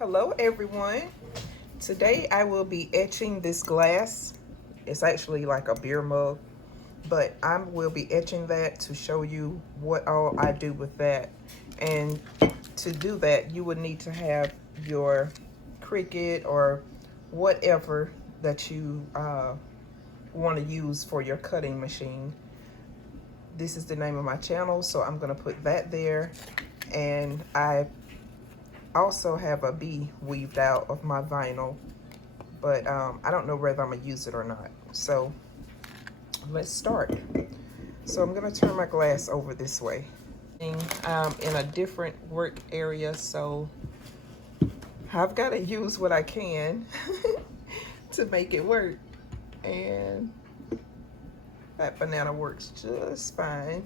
Hello everyone. Today I will be etching this glass. It's actually like a beer mug, but I will be etching that to show you what all I do with that. And to do that, you would need to have your Cricut or whatever that you want to use for your cutting machine. This is the name of my channel, so I'm going to put that there. And I also have a bee weaved out of my vinyl, but I don't know whether I'm gonna use it or not. So let's start. So I'm gonna turn my glass over this way. I'm in a different work area, so I've got to use what I can to make it work. And that banana works just fine.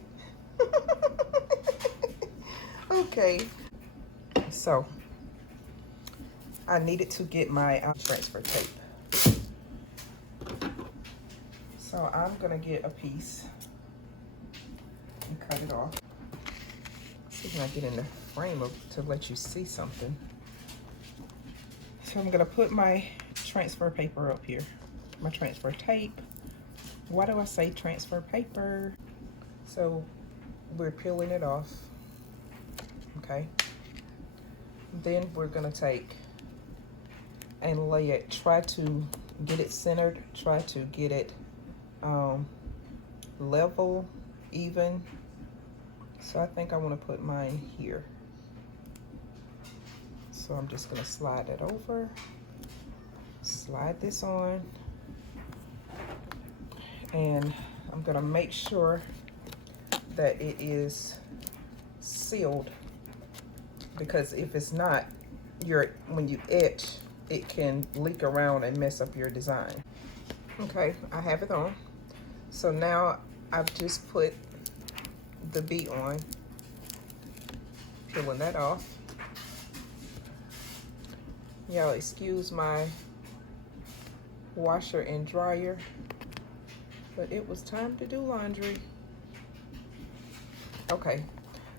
Okay, so I needed to get my transfer tape. So I'm gonna get a piece and cut it off. See if I get in the frame to let you see something. So I'm gonna put my transfer paper up here. My transfer tape. Why do I say transfer paper? So we're peeling it off, okay? Then we're gonna take and lay it, try to get it centered, try to get it level, even. So I think I want to put mine here. So I'm just going to slide it over, slide this on, and I'm going to make sure that it is sealed, because if it's not, when you etch, it can leak around and mess up your design. Okay, I have it on. So now I've just put the bee on, peeling that off. Y'all excuse my washer and dryer, but it was time to do laundry. Okay,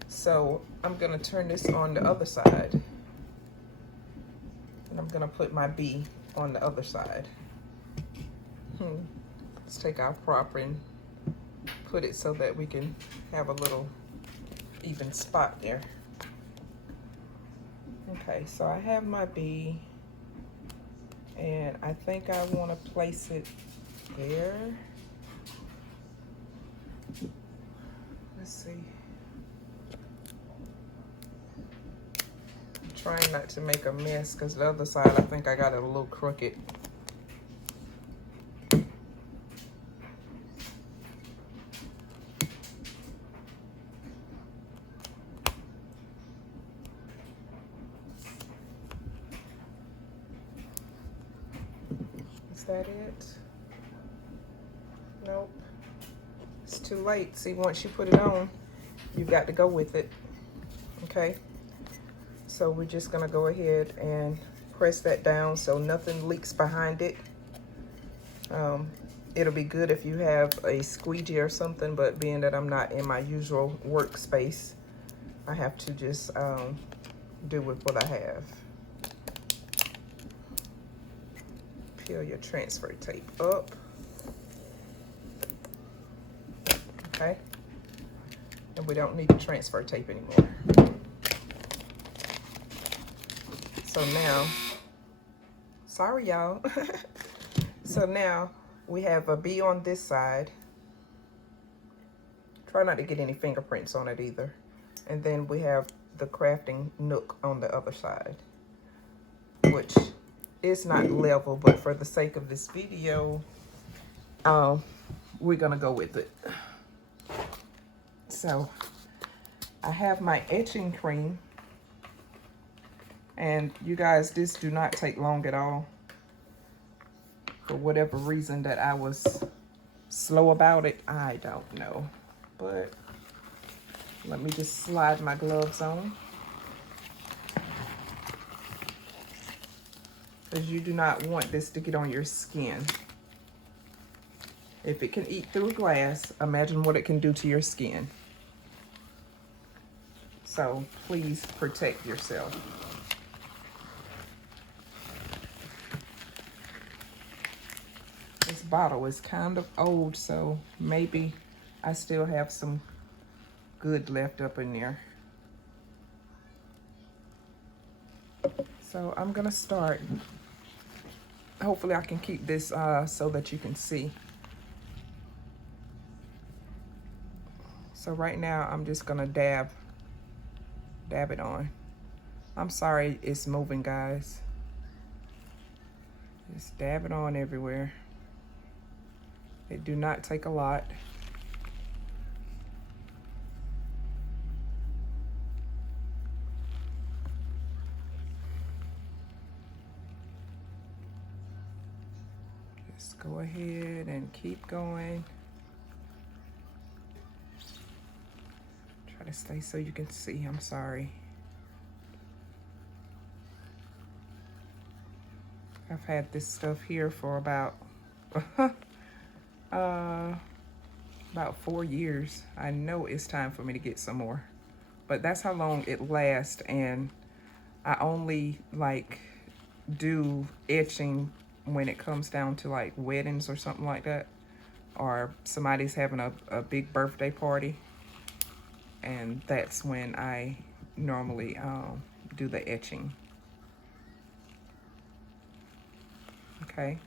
so I'm gonna turn this on the other side. And I'm gonna put my bee on the other side. Let's take our prop and put it so that we can have a little even spot there. Okay, so I have my bee, and I think I want to place it there. Let's see. I'm trying not to make a mess because the other side, I think I got it a little crooked. Is that it? Nope. It's too late. See, once you put it on, you've got to go with it. Okay? So we're just gonna go ahead and press that down so nothing leaks behind it. It'll be good if you have a squeegee or something, but being that I'm not in my usual workspace, I have to just do with what I have. Peel your transfer tape up. Okay? And we don't need the transfer tape anymore. So now, sorry y'all. So now we have a bee on this side. Try not to get any fingerprints on it either. And then we have the crafting nook on the other side, which is not level, but for the sake of this video, we're gonna go with it. So I have my etching cream, and you guys, this do not take long at all. For whatever reason that I was slow about it, I don't know. But let me just slide my gloves on, because you do not want this to get on your skin. If it can eat through glass, imagine what it can do to your skin. So please protect yourself. bottle is kind of old, so maybe I still have some good left up in there. So I'm gonna start. Hopefully I can keep this so that you can see. So right now I'm just gonna dab it on. I'm sorry it's moving, guys. Just dab it on everywhere. It do not take a lot. Just go ahead and keep going. Try to stay so you can see. I'm sorry. I've had this stuff here for about about 4 years. I know it's time for me to get some more, but that's how long it lasts. And I only like do etching when it comes down to like weddings or something like that, or somebody's having a big birthday party, and that's when I normally do the etching. Okay,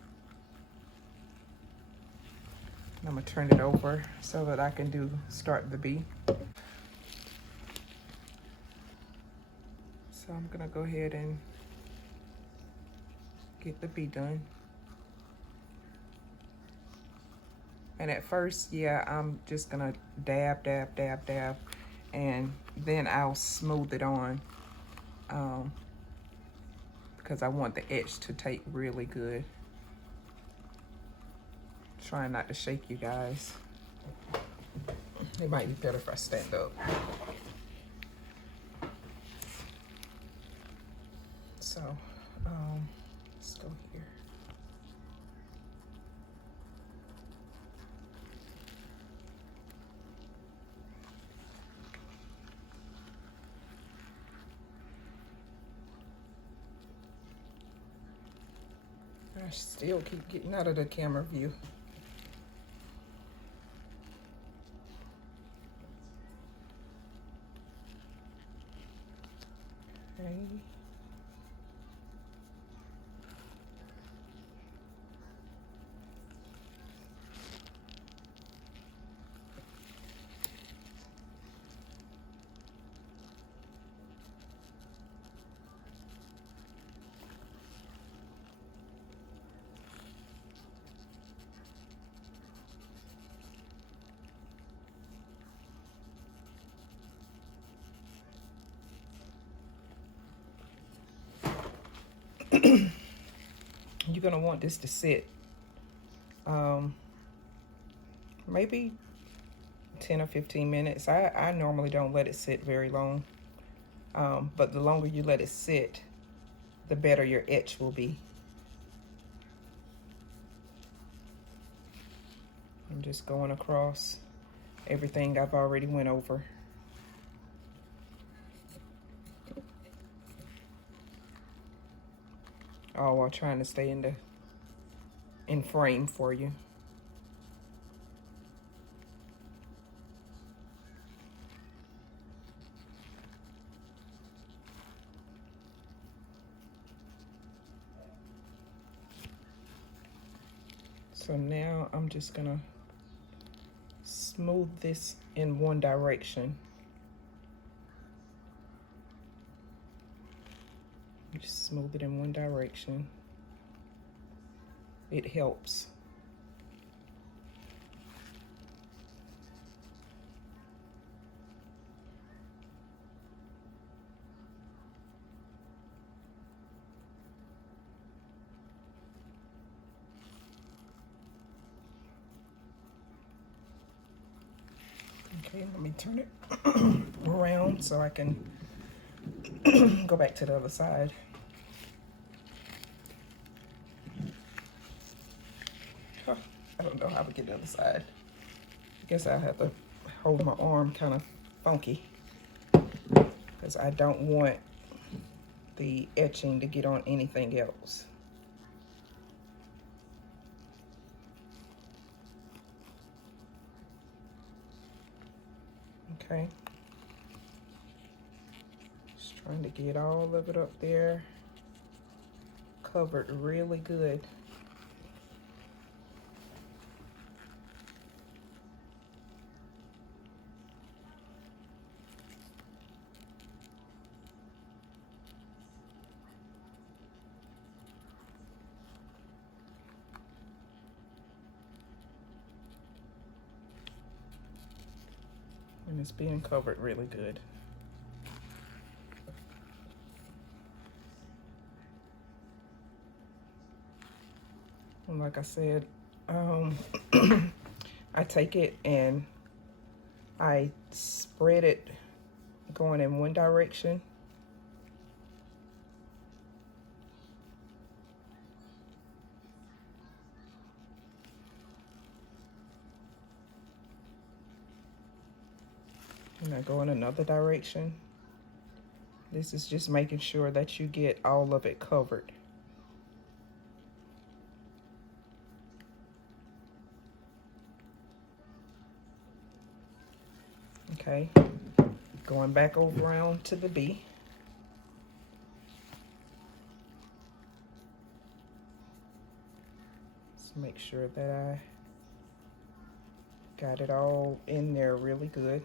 I'm gonna turn it over so that I can start the bee. So I'm gonna go ahead and get the bee done. And at first, yeah, I'm just gonna dab, and then I'll smooth it on because I want the etch to take really good. Trying not to shake you guys. It might be better if I stand up. So, let's go here. I still keep getting out of the camera view. Okay. You're gonna want this to sit maybe 10 or 15 minutes. I normally don't let it sit very long, but the longer you let it sit, the better your etch will be. I'm just going across everything I've already went over. All while trying to stay in frame for you. So now I'm just gonna smooth this in one direction. Just smooth it in one direction. It helps. Okay, let me turn it around so I can go back to the other side. Huh, I don't know how to get the other side. I guess I'll have to hold my arm kind of funky because I don't want the etching to get on anything else. Okay. Just trying to get all of it up there, covered really good. And it's being covered really good. And like I said, I take it and I spread it going in one direction. And I go in another direction. This is just making sure that you get all of it covered. Okay, going back over around to the B. Let's make sure that I got it all in there really good.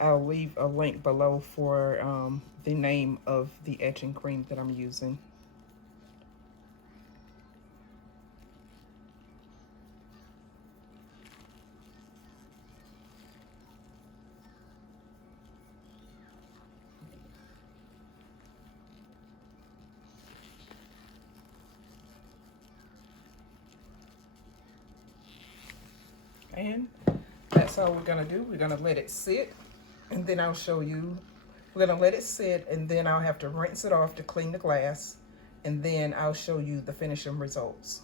I'll leave a link below for the name of the etching cream that I'm using. And that's all we're gonna do. We're gonna let it sit, and then I'll show you. We're gonna let it sit, and then I'll have to rinse it off to clean the glass, and then I'll show you the finishing results.